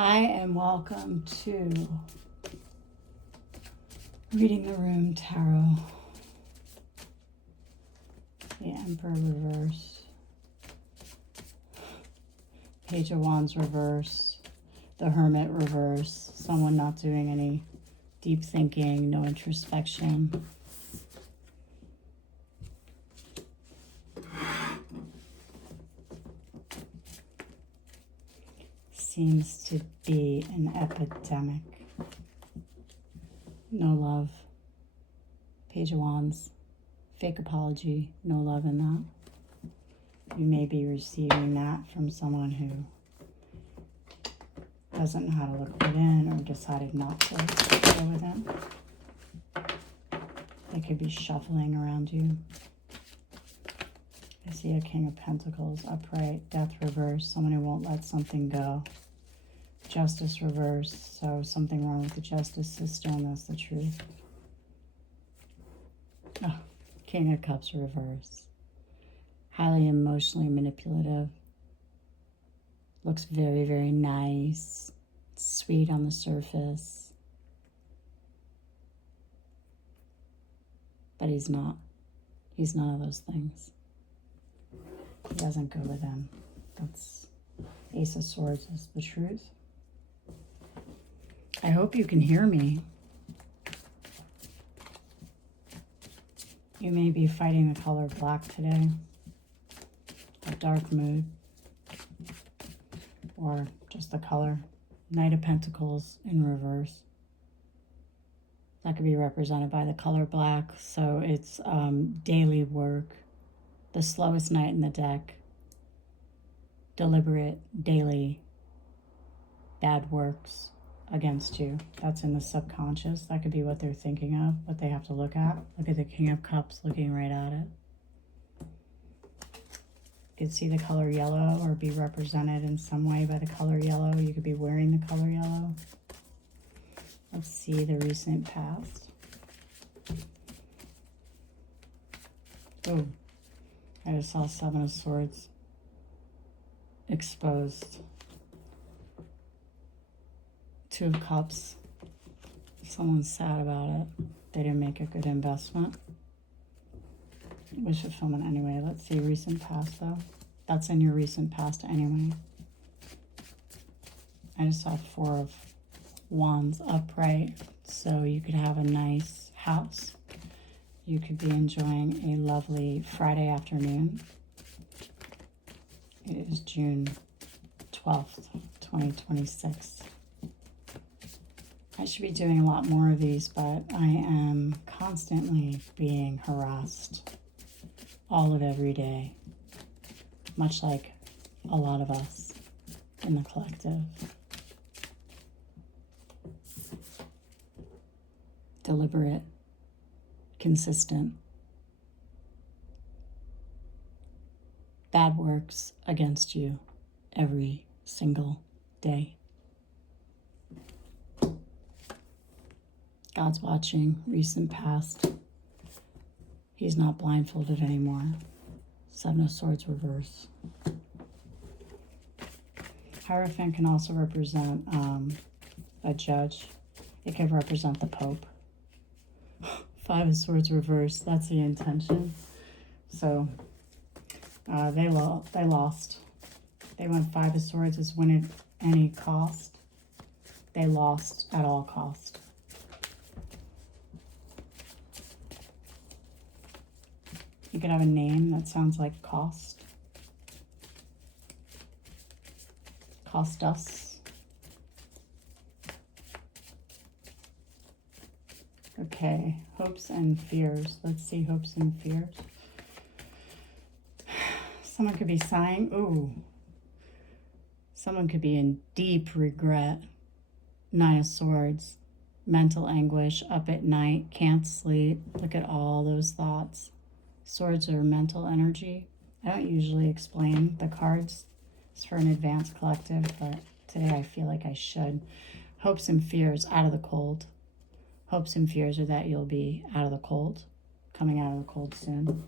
Hi, and welcome to Reading the Room Tarot. The Emperor reverse. Page of Wands reverse. The Hermit reverse. Someone not doing any deep thinking, no introspection. Seems to be an epidemic. No love. Page of Wands. Fake apology. No love in that. You may be receiving that from someone who doesn't know how to look within or decided not to go within. They could be shuffling around you. I see a King of Pentacles upright, Death reverse, someone who won't let something go. Justice reverse, so something wrong with the justice system, that's the truth. Oh, King of Cups reverse. Highly emotionally manipulative. Looks very, very nice. Sweet on the surface. But he's not. He's none of those things. He doesn't go with them. That's Ace of Swords is the truth. I hope you can hear me. You may be fighting the color black today. A dark mood. Or just the color. Knight of Pentacles in reverse. That could be represented by the color black. So it's daily work. The slowest knight in the deck. Deliberate, daily, bad works against you. That's in the subconscious. That could be what they're thinking of, what they have to look at. Look at the King of Cups looking right at it. You could see the color yellow or be represented in some way by the color yellow. You could be wearing the color yellow. Let's see the recent past. Oh, I just saw Seven of Swords exposed. Two of Cups. Someone's sad about it. They didn't make a good investment. Wish fulfillment anyway. Let's see recent past though. That's in your recent past anyway. I just saw Four of Wands upright. So you could have a nice house. You could be enjoying a lovely Friday afternoon. It is June 12th, 2026. I should be doing a lot more of these, but I am constantly being harassed all of every day, much like a lot of us in the collective. Deliberate, consistent, bad works against you every single day. God's watching, recent past. He's not blindfolded anymore. Seven of Swords reverse. Hierophant can also represent a judge. It could represent the Pope. Five of Swords reverse, that's the intention. So they lost. They went Five of Swords is win at any cost. They lost at all cost. You could have a name that sounds like cost. Cost us. Okay, hopes and fears. Let's see hopes and fears. Someone could be sighing. Ooh. Someone could be in deep regret. Nine of Swords. Mental anguish, up at night, can't sleep. Look at all those thoughts. Swords are mental energy. I don't usually explain the cards. It's for an advanced collective, but today I feel like I should. Hopes and fears, out of the cold. Hopes and fears are that you'll be out of the cold, coming out of the cold soon,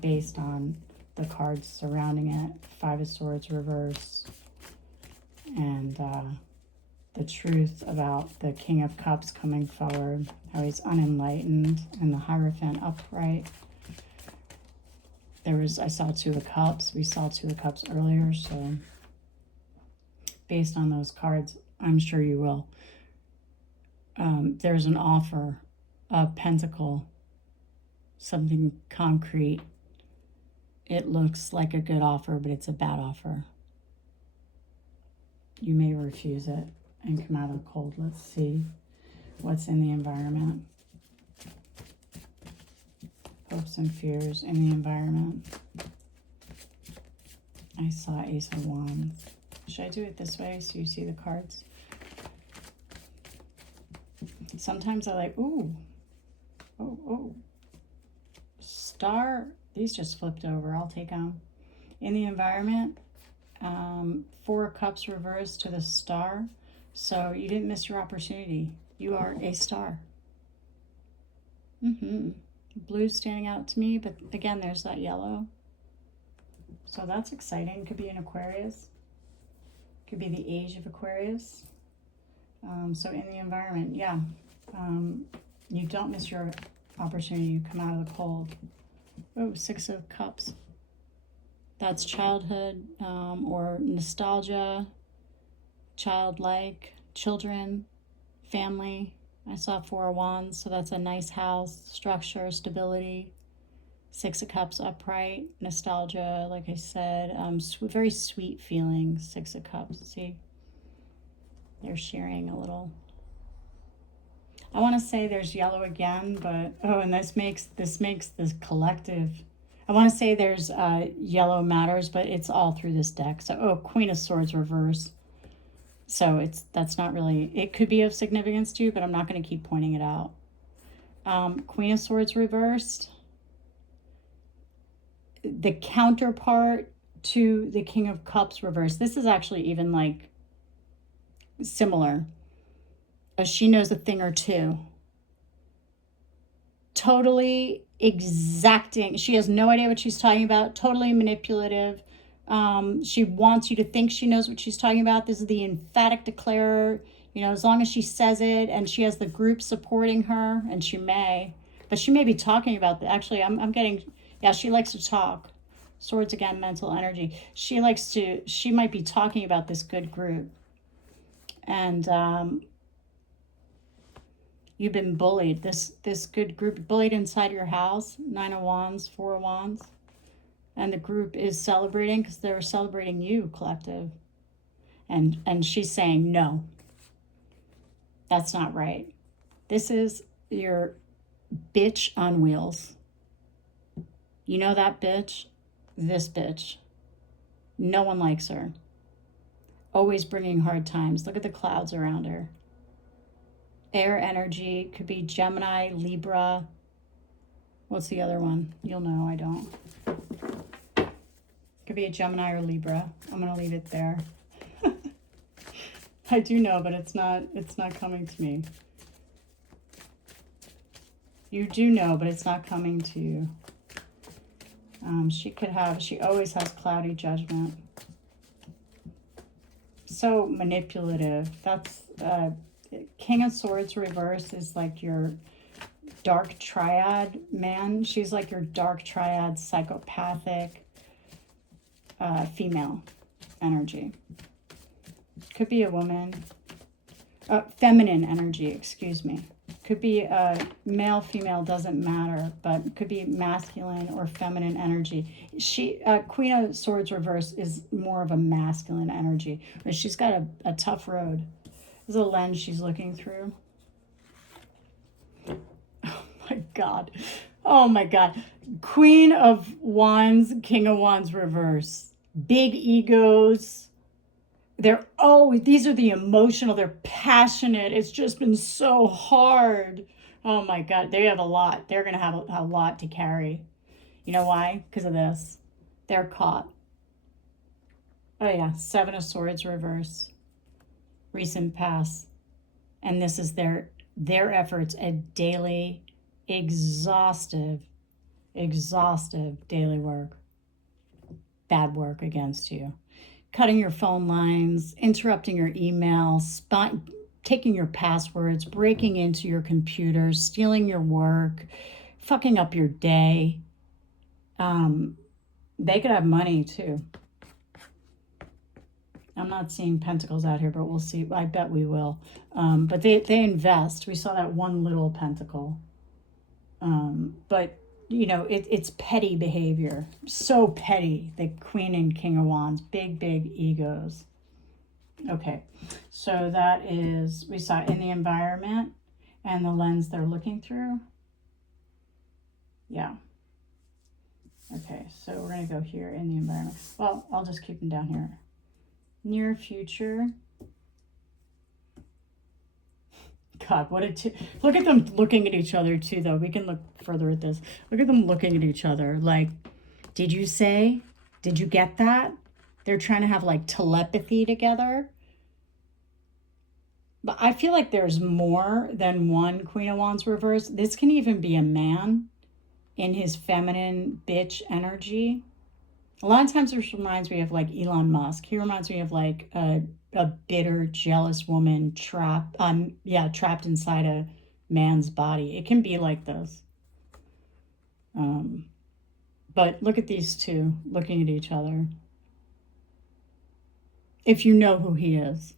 based on the cards surrounding it. Five of Swords reverse, and the truth about the King of Cups coming forward, how he's unenlightened, and the Hierophant upright. I saw Two of Cups. We saw Two of Cups earlier, so based on those cards, I'm sure you will. There's an offer, a pentacle, something concrete. It looks like a good offer, but it's a bad offer. You may refuse it and come out of the cold. Let's see what's in the environment. Hopes and fears in the environment. I saw Ace of Wands. Should I do it this way so you see the cards? Sometimes I like, ooh, oh, Star. These just flipped over. I'll take them. In the environment, Four of Cups reversed to the Star. So you didn't miss your opportunity. You are a star. Blue standing out to me, but again, there's that yellow. So that's exciting. Could be an Aquarius. Could be the age of Aquarius. So in the environment, yeah. You don't miss your opportunity. You come out of the cold. Oh, Six of Cups. That's childhood or nostalgia, childlike, children, family. I saw Four of Wands, so that's a nice house, structure, stability. Six of Cups upright, nostalgia, like I said, very sweet feelings. Six of Cups, see? They're sharing a little. I want to say there's yellow again, but and this makes this collective. I want to say there's yellow matters, but it's all through this deck. So Queen of Swords reverse. So that's not really, it could be of significance to you, but I'm not going to keep pointing it out. Queen of Swords reversed. The counterpart to the King of Cups reversed. This is actually even like similar. She knows a thing or two. Totally exacting. She has no idea what she's talking about. Totally manipulative. She wants you to think she knows what she's talking about. This is the emphatic declarer. As long as she says it and she has the group supporting her, and she may be talking about actually, I'm getting, yeah, she likes to talk. Swords again, mental energy. She might be talking about this good group. And, you've been bullied. This good group bullied inside your house. Nine of Wands, Four of Wands. And the group is celebrating because they're celebrating you, collective. And she's saying, no, that's not right. This is your bitch on wheels. You know that bitch? This bitch. No one likes her. Always bringing hard times. Look at the clouds around her. Air energy, could be Gemini, Libra. What's the other one? You'll know, I don't. Could be a Gemini or Libra. I'm going to leave it there. I do know, but it's not coming to me. You do know, but it's not coming to you. She always has cloudy judgment. So manipulative. That's King of Swords reverse is like your dark triad man. She's like your dark triad psychopathic female energy. Could be a woman. Feminine energy, excuse me. Could be male, female, doesn't matter, but could be masculine or feminine energy. Queen of Swords reverse is more of a masculine energy. But she's got a tough road. There's a lens she's looking through. Oh my God. Oh my God. Queen of Wands, King of Wands reverse. Big egos. These are the emotional, they're passionate. It's just been so hard. Oh my God, they have a lot. They're going to have a lot to carry. You know why? Because of this. They're caught. Oh yeah, Seven of Swords reverse. Recent past. And this is their efforts at daily, exhaustive daily work. Bad work against you. cutting your phone lines, interrupting your email, taking your passwords, breaking into your computer, stealing your work, fucking up your day. They could have money too. I'm not seeing pentacles out here, but we'll see. I bet we will. But they invest. We saw that one little pentacle. But, you know, it's petty behavior. So petty. The Queen and King of Wands. Big, big egos. Okay. So that is, we saw in the environment and the lens they're looking through. Yeah. Okay. So we're going to go here in the environment. Well, I'll just keep them down here. Near future. God, what a look at them looking at each other too, though. We can look further at this. Look at them looking at each other. Like, did you say? Did you get that? They're trying to have like telepathy together. But I feel like there's more than one Queen of Wands reverse. This can even be a man in his feminine bitch energy. A lot of times this reminds me of like Elon Musk. He reminds me of like a bitter, jealous woman trapped inside a man's body. It can be like this. But look at these two looking at each other. If you know who he is.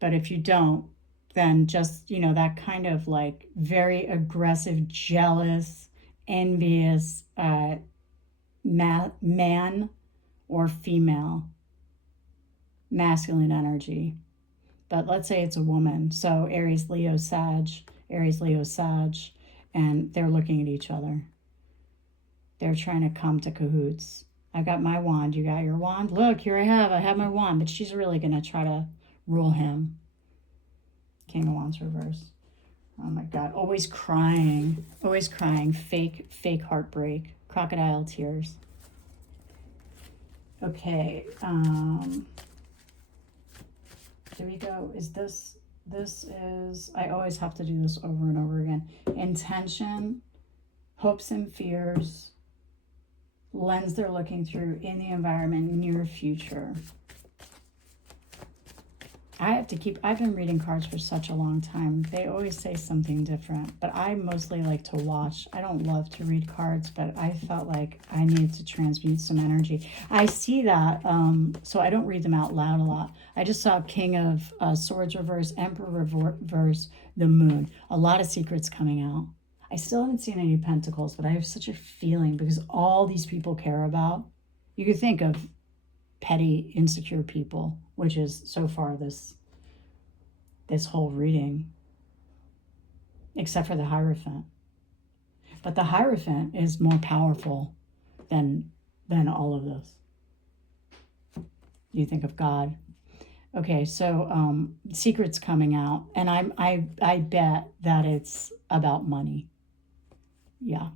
But if you don't, then just, you know, that kind of like very aggressive, jealous, envious, man or female, masculine energy. But let's say it's a woman. So Aries, Leo, Sag, and they're looking at each other. They're trying to come to cahoots. I got my wand. You got your wand? Look, here I have my wand. But she's really going to try to rule him. King of Wands reverse. Oh my God. Always crying. Always crying. Fake heartbreak. Crocodile tears. Okay. Here we go. Is this is, I always have to do this over and over again. Intention, hopes and fears, lens they're looking through, in the environment, near future. I've been reading cards for such a long time. They always say something different, but I mostly like to watch. I don't love to read cards, but I felt like I needed to transmute some energy. I see that, so I don't read them out loud a lot. I just saw King of Swords reverse, Emperor reverse, the Moon. A lot of secrets coming out. I still haven't seen any Pentacles, but I have such a feeling because all these people care about. You could think of petty, insecure people, which is so far this whole reading, except for the Hierophant. But the Hierophant is more powerful than all of this. You think of God. Okay, so secrets coming out, and I bet that it's about money. Yeah,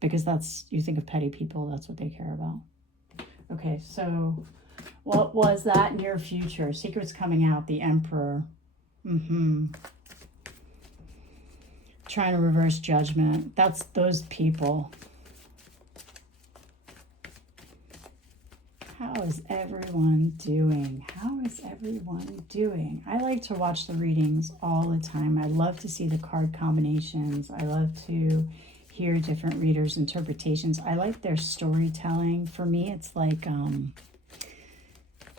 because you think of petty people, that's what they care about. Okay, so what was that near future? Secrets coming out, the Emperor. Trying to reverse judgment. That's those people. How is everyone doing? How is everyone doing? I like to watch the readings all the time. I love to see the card combinations. I love to hear different readers' interpretations. I like their storytelling. For me, it's like,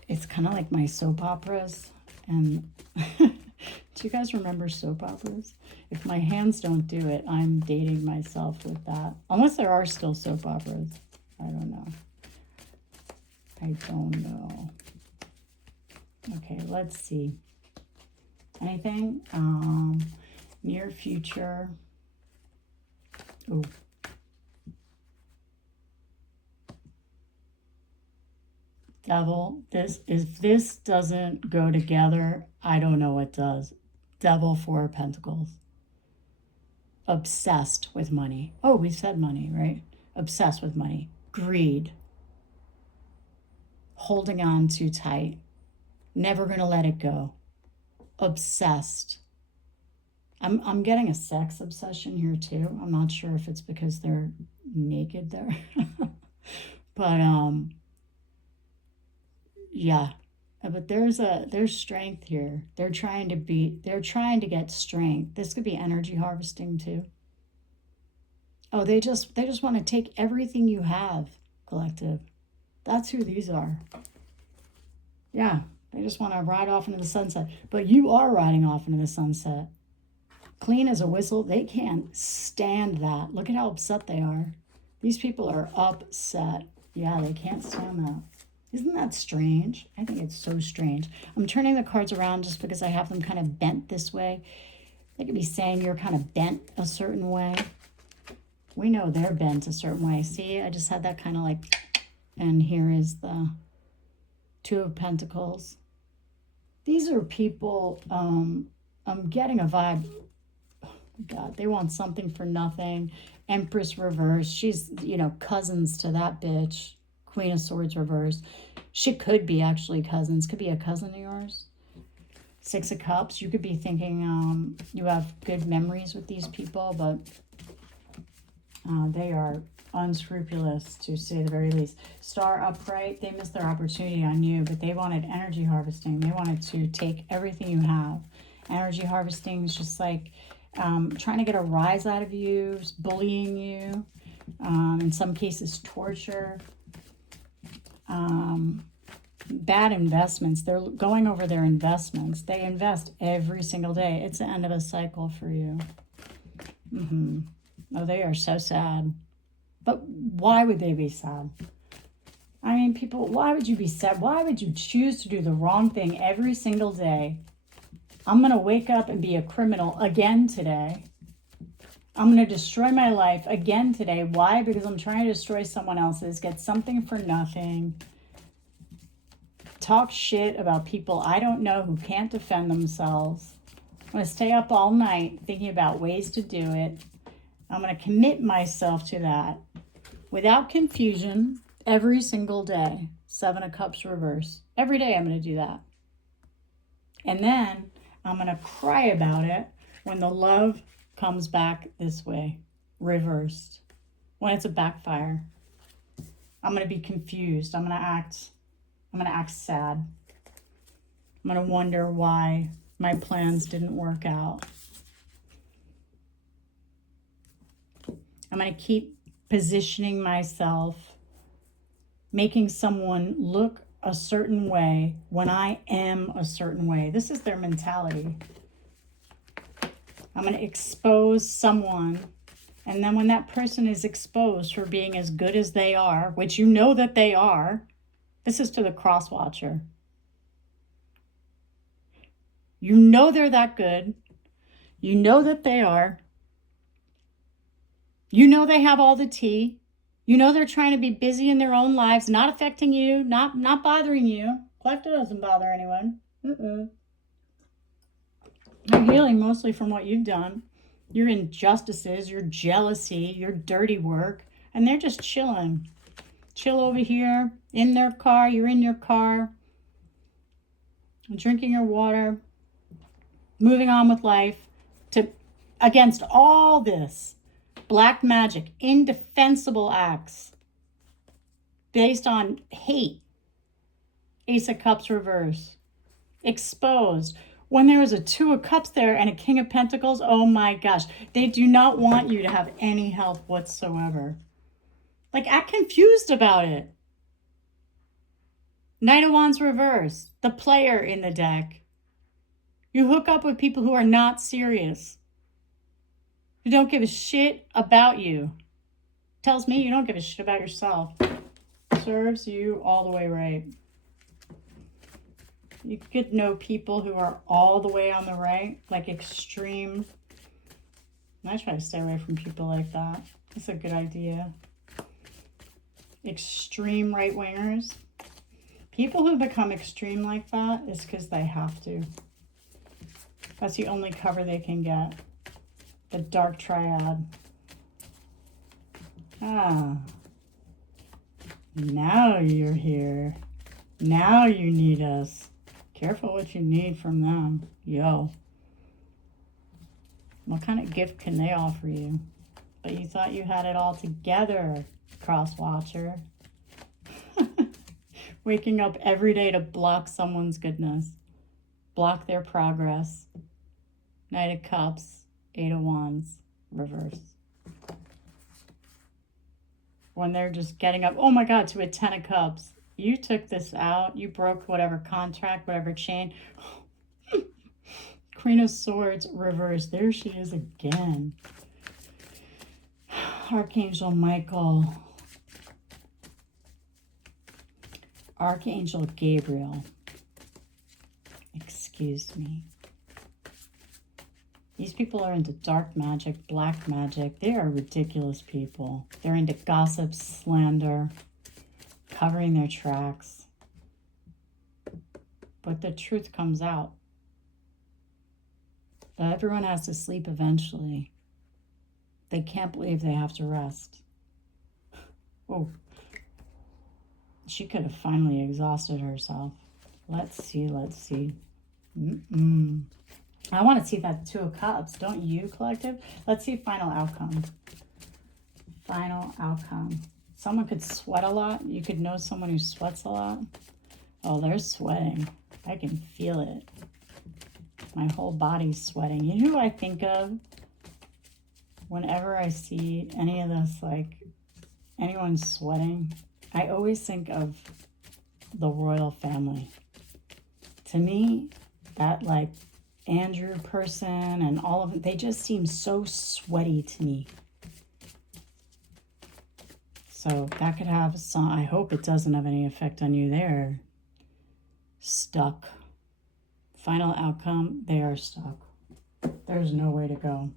it's kind of like my soap operas. And do you guys remember soap operas? If my hands don't do it, I'm dating myself with that. Unless there are still soap operas. I don't know. Okay, let's see. Anything? Near future. Oh. Devil. If this doesn't go together, I don't know what does. Devil, 4 of Pentacles. Obsessed with money. Oh, we said money, right? Obsessed with money. Greed. Holding on too tight. Never going to let it go. Obsessed. I'm getting a sex obsession here too. I'm not sure if it's because they're naked there. But Yeah. But there's strength here. They're trying to get strength. This could be energy harvesting too. Oh, they just want to take everything you have, collective. That's who these are. Yeah. They just want to ride off into the sunset. But you are riding off into the sunset. Clean as a whistle. They can't stand that. Look at how upset they are. These people are upset. Yeah, they can't stand that. Isn't that strange? I think it's so strange. I'm turning the cards around just because I have them kind of bent this way. They could be saying you're kind of bent a certain way. We know they're bent a certain way. See, I just had that kind of like, and here is the Two of Pentacles. These are people, I'm getting a vibe. Oh, God, they want something for nothing. Empress reverse. She's, cousins to that bitch. Queen of Swords reverse. She could be actually cousins. Could be a cousin of yours. Six of Cups. You could be thinking you have good memories with these people, but they are unscrupulous, to say the very least. Star upright. They missed their opportunity on you, but they wanted energy harvesting. They wanted to take everything you have. Energy harvesting is just like trying to get a rise out of you, bullying you, in some cases torture. Bad investments. They're going over their investments. They invest every single day. It's the end of a cycle for you. Oh, they are so sad. But why would they be sad? I mean, people, why would you be sad? Why would you choose to do the wrong thing every single day? I'm going to wake up and be a criminal again today. I'm going to destroy my life again today. Why? Because I'm trying to destroy someone else's, get something for nothing, talk shit about people I don't know who can't defend themselves. I'm going to stay up all night thinking about ways to do it. I'm going to commit myself to that without confusion every single day. Seven of Cups reverse. Every day I'm going to do that. And then I'm going to cry about it when the love comes back this way, reversed. When it's a backfire. I'm going to be confused. I'm going to act sad. I'm going to wonder why my plans didn't work out. I'm going to keep positioning myself, making someone look a certain way when I am a certain way. This is their mentality. I'm going to expose someone, and then when that person is exposed for being as good as they are, which you know that they are, this is to the cross watcher. You know they're that good. You know that they are. You know they have all the tea. You know they're trying to be busy in their own lives, not affecting you, not bothering you. Collective doesn't bother anyone. They're healing mostly from what you've done. Your injustices, your jealousy, your dirty work. And they're just chilling. Chill over here, in their car. You're in your car. Drinking your water. Moving on with life. Against all this. Black magic, indefensible acts based on hate. Ace of Cups reverse. Exposed. When there was a Two of Cups there and a King of Pentacles, oh my gosh. They do not want you to have any help whatsoever. Like, act confused about it. Knight of Wands reverse. The player in the deck. You hook up with people who are not serious. Who don't give a shit about you. Tells me you don't give a shit about yourself. Serves you all the way right. You could know people who are all the way on the right, like extreme. And I try to stay away from people like that. That's a good idea. Extreme right-wingers. People who become extreme like that is because they have to. That's the only cover they can get. The dark triad. Ah. Now you're here. Now you need us. Careful what you need from them. Yo. What kind of gift can they offer you? But you thought you had it all together, cross watcher. Waking up every day to block someone's goodness, block their progress. Knight of Cups, Eight of Wands, reverse. When they're just getting up, oh my God, to a Ten of Cups. You took this out. You broke whatever contract, whatever chain. Queen of Swords, reverse. There she is again. Archangel Michael. Archangel Gabriel. Excuse me. These people are into dark magic, black magic. They are ridiculous people. They're into gossip, slander, covering their tracks. But the truth comes out. But everyone has to sleep eventually. They can't believe they have to rest. Oh, she could have finally exhausted herself. Let's see, let's see. I want to see that Two of Cups. Don't you, collective? Let's see final outcome. Final outcome. Someone could sweat a lot. You could know someone who sweats a lot. Oh, they're sweating. I can feel it. My whole body's sweating. You know who I think of whenever I see any of this, like anyone sweating? I always think of the royal family. To me, that like Andrew person and all of them, they just seem so sweaty to me. So that could have some, I hope it doesn't have any effect on you there. Stuck. Final outcome, they are stuck. There's no way to go.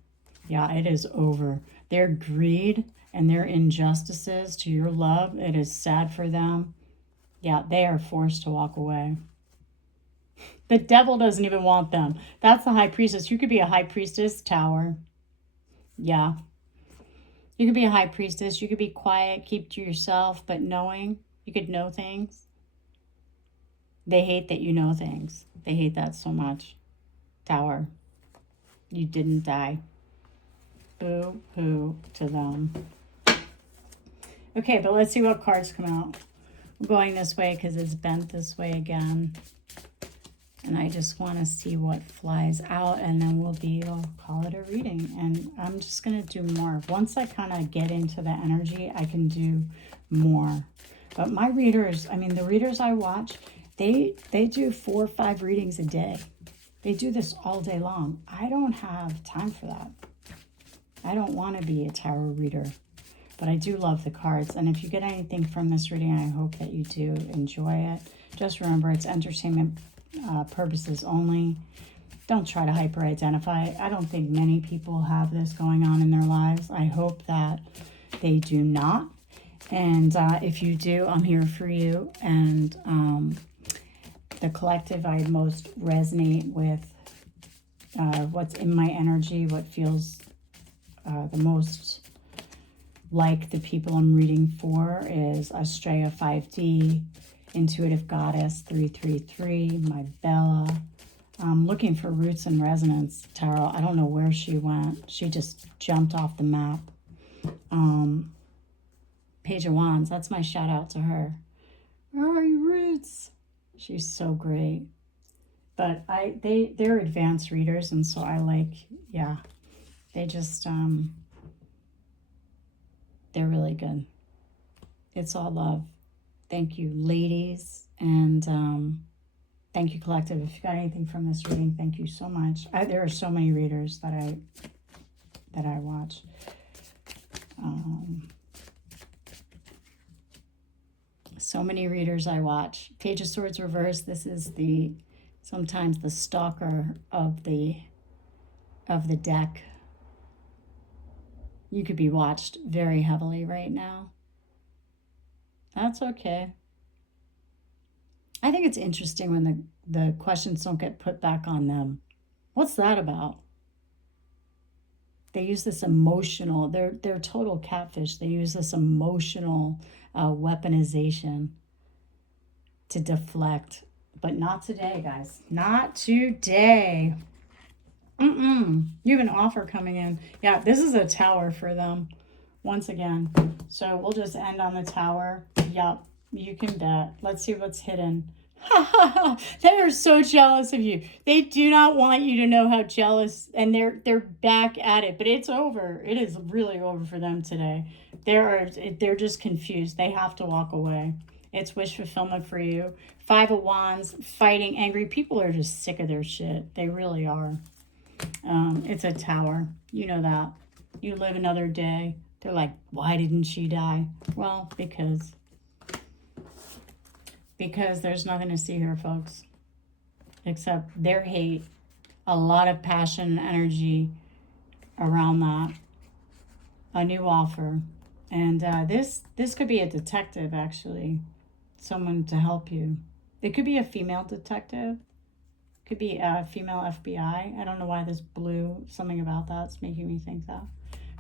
Yeah, it is over. Their greed and their injustices to your love, it is sad for them. Yeah, they are forced to walk away. The devil doesn't even want them. That's the high priestess. You could be a high priestess, Tower. Yeah. You could be a high priestess. You could be quiet, keep to yourself, but knowing. You could know things. They hate that you know things. They hate that so much. Tower. You didn't die. Boo-hoo to them. Okay, but let's see what cards come out. I'm going this way because it's bent this way again. And I just want to see what flies out, and then we'll call it a reading. And I'm just going to do more. Once I kind of get into the energy, I can do more. But my readers, I mean, the readers I watch, they do 4 or 5 readings a day. They do this all day long. I don't have time for that. I don't want to be a tarot reader, but I do love the cards. And if you get anything from this reading, I hope that you do enjoy it. Just remember, it's entertainment purposes only. Don't try to hyper-identify. I don't think many people have this going on in their lives. I hope that they do not. And if you do, I'm here for you. And the collective, I most resonate with what's in my energy, what feels the most like the people I'm reading for is Estrella 5D, Intuitive Goddess 333, my Bella. I'm looking for Roots and Resonance Tarot. I don't know where she went. She just jumped off the map. Page of Wands, that's my shout out to her. Where are you, Roots? She's so great. But they're advanced readers, and so I like, yeah, they just, they're really good. It's all love. Thank you, ladies, and thank you, collective. If you got anything from this reading, thank you so much. There are so many readers that I watch. So many readers I watch. Page of Swords reverse. This is sometimes the stalker of the deck. You could be watched very heavily right now. That's okay. I think it's interesting when the questions don't get put back on them. What's that about? They use this emotional, they're total catfish. They use this emotional weaponization to deflect. But not today, guys. Not today. You have an offer coming in. Yeah, this is a tower for them. Once again. So we'll just end on the tower. Yup. You can bet. Let's see what's hidden. They are so jealous of you. They do not want you to know how jealous, and they're back at it. But it's over. It is really over for them today. They're just confused. They have to walk away. It's wish fulfillment for you. 5 of Wands, fighting, angry. People are just sick of their shit. They really are. It's a Tower. You know that. You live another day. They're like, why didn't she die? Well, because there's nothing to see here, folks, except their hate, a lot of passion and energy around that, a new offer. And this could be a detective, actually, someone to help you. It could be a female detective, could be a female FBI. I don't know why this blue, something about that's making me think that.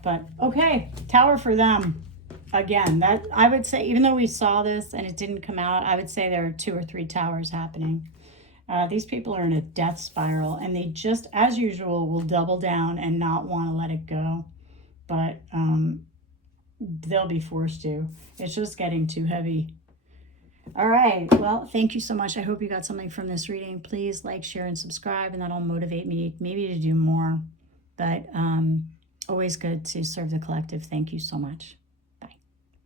But okay, Tower for them. Again, that I would say, even though we saw this and it didn't come out, I would say there are 2 or 3 towers happening. These people are in a death spiral, and they just, as usual, will double down and not want to let it go. But they'll be forced to. It's just getting too heavy. All right. Well, thank you so much. I hope you got something from this reading. Please like, share, and subscribe, and that'll motivate me maybe to do more. But always good to serve the collective. Thank you so much.